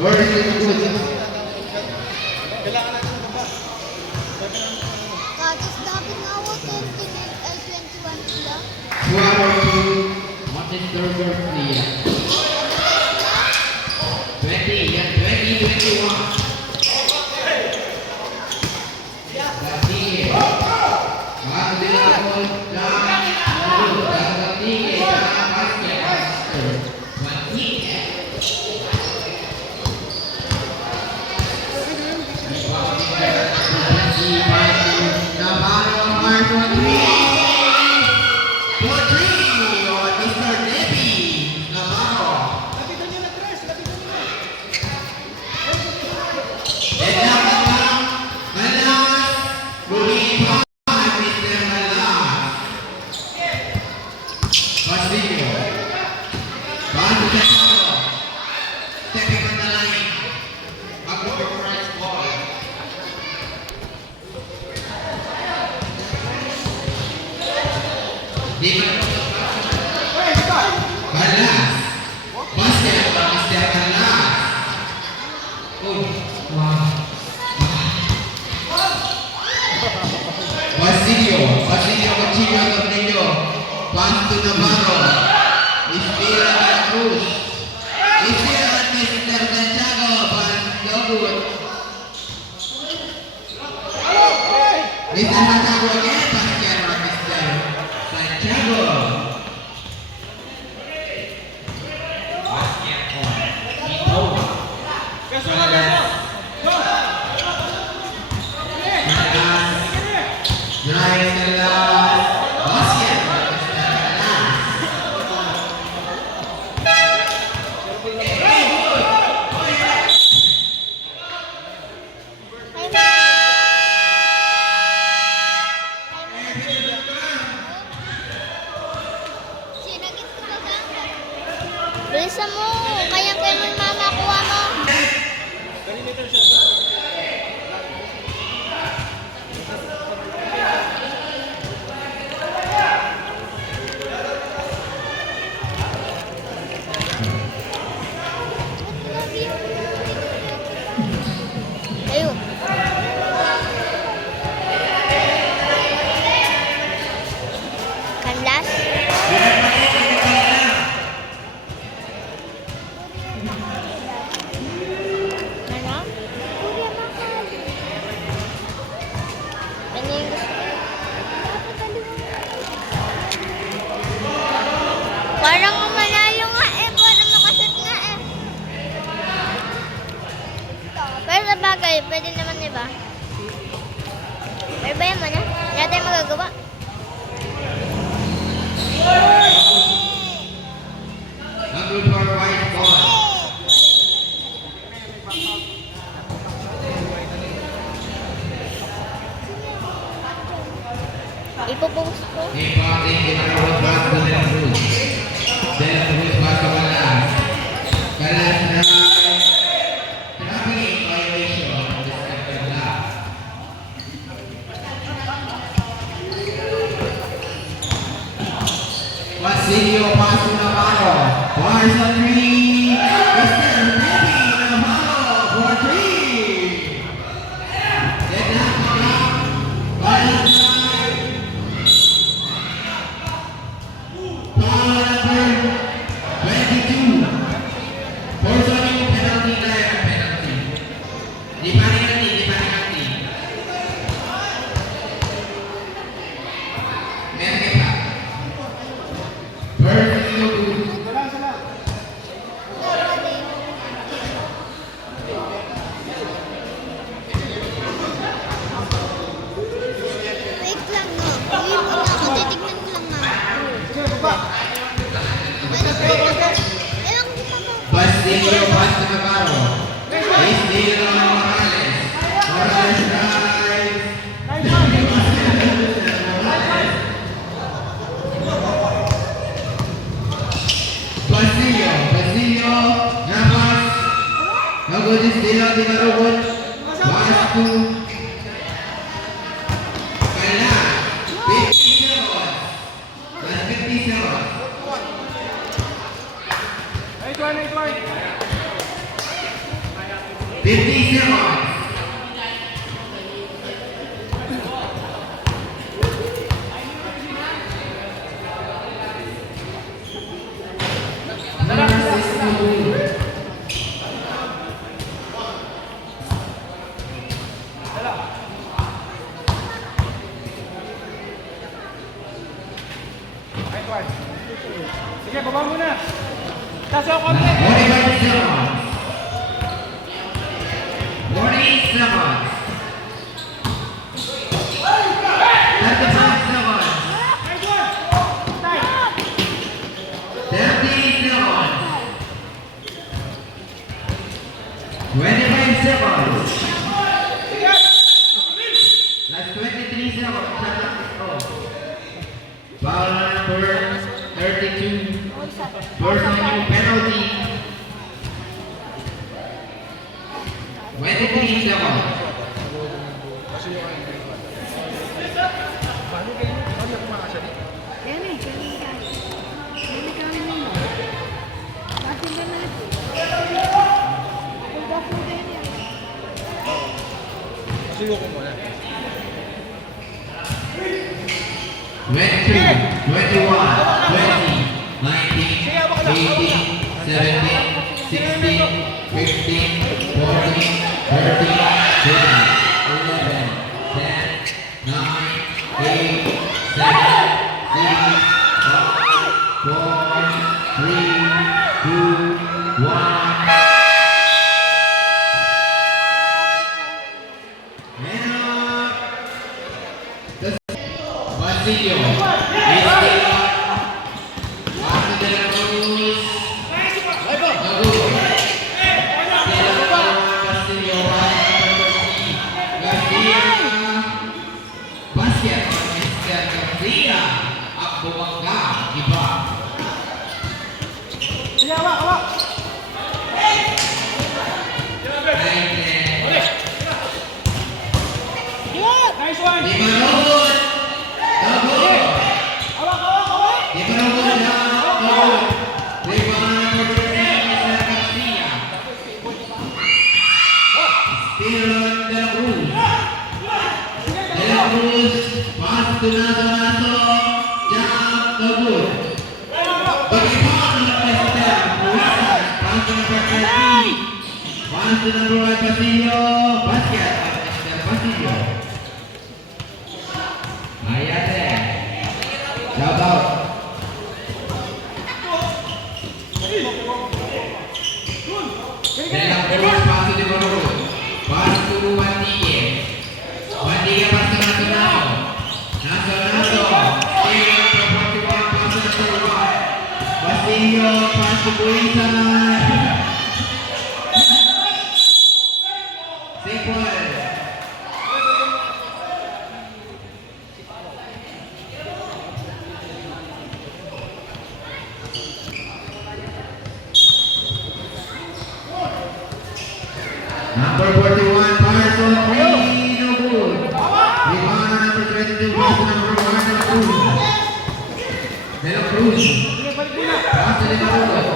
First is good. Katos dapat nga ako 21 sila. Swallow to Martin Thurber Clear. 20, yan, 20, 21. Basilio Cuchillo Tornillo, Panto Navarro, Istira de la Cruz, Istira Mr. Santiago, Pandogut, Mr. Santiago again, Pascal, Mr. Santiago. Bilisan mo, kayang-kaya mo yung mama, kuha mo. Ayun. Kanlas. Parang manalo nga eh, parang makasat nga eh. Pero sa bagay, pwede naman diba? Pero ba yan man ah? Hindi natin magagawa. Number 4 white ball. Ipopost ko. Imparting ginagawa back to the Cruz. De la Cruz back to Kalas. Kalas na traffic violation of the second lap. Basilio Paso Navarro. Bars on 3. Mr. Debbie Navarro for 3. Then after that, Kalas Wait lang no. Uy, muna ako, titignan ko lang nga. Ewan ko pa mo. Basilio Pasto Navarro. Estilo Morales. Morales drives. Basilio Navas. Nagod Estilo di Marubon. Basto. Kala. 50 seconds. Last 50 seconds. 50 seconds. Versus Nabul. Sige, baba muna. Taso ako konti. 45 seconds. 40 seconds. 35 seconds. 30 seconds. 25 seconds. Last 23 seconds. Shot clock is off. Foul number 32. Personal penalty. 23 seconds. Sigo ko muna. 22, 21, 20, 19, 18, 17, 16, 15, 14, 13, 12, 11, 10, 9, 8, 7, 6, 5, 4, 3, 2, 1. And Basilio. Paso de la Cruz. Nabul. Basilio. Garcia. Basket. Mr. Garcia. At bumangga. Iba. Sige, awak, awak. Nice one. Di Manobot. Nabul. Awak, awak, awak. Di Manobot. Nabul. Rebound number 13, Mr. Garcia. Still on De La Cruz. De La Cruz. Pass to Naso. Jump. Nabul. Bagaimana Mr. Cruz? Pass to number 13. Pass to number 1, Basilio. Basket. Mr. Basilio. Ayate. Shout out. De La Cruz paso de Bororo. Paso to Bandigue. Bandigue paso Naso. Naso. Still on the 41. Paso number 1. Basilio. Paso Buisan. Simple. Number 41, Parson Green, no good. Rebound number 22, pass number 1, De La Cruz. De La Cruz. Sige, balik muna. Pass to De Manobot.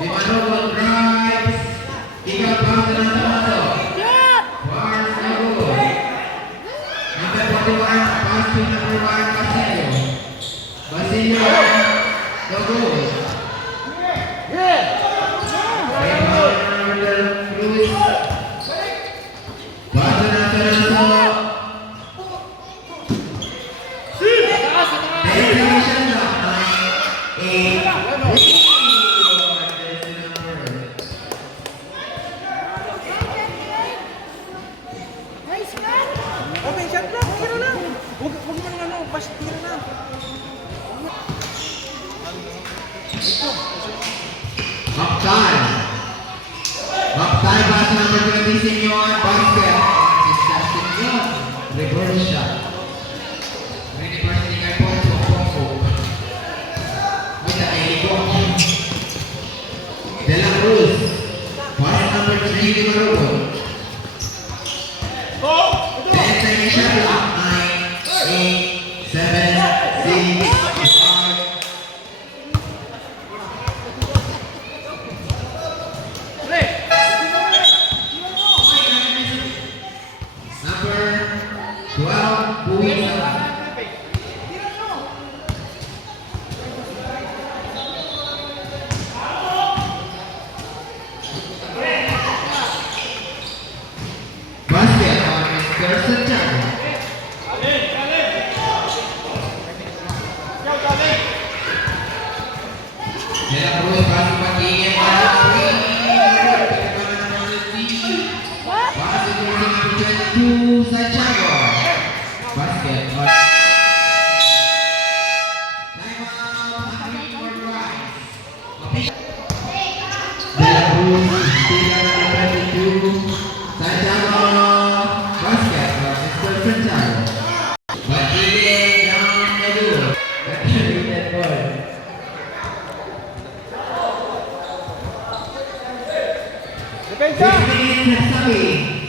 De Manobot drives. Ikaw pass to Naso. Pass no good. Number 41, pass to number 1, Basilio. Basilio, no good. Rebound number De La Cruz. Pass to Naso. Definition of 9, 8, 3. Okay, shot lang. Tira lang. Huwag mo nang ano. Pas, tira lang. Up time. Up time pass number 20, Senor. Basket. It's Senor. Reverse shot. University kay Ponso. Kita kay Ligo. De La Cruz. Pass number 3, Di Manobot. Then shot clock. 9, 8, 7, 6, 5. Pre. Tiga number 22, Santiago Basket from Mr. Santiago. But even down the middle, that ball. 6 Depensa! minutes at sabi.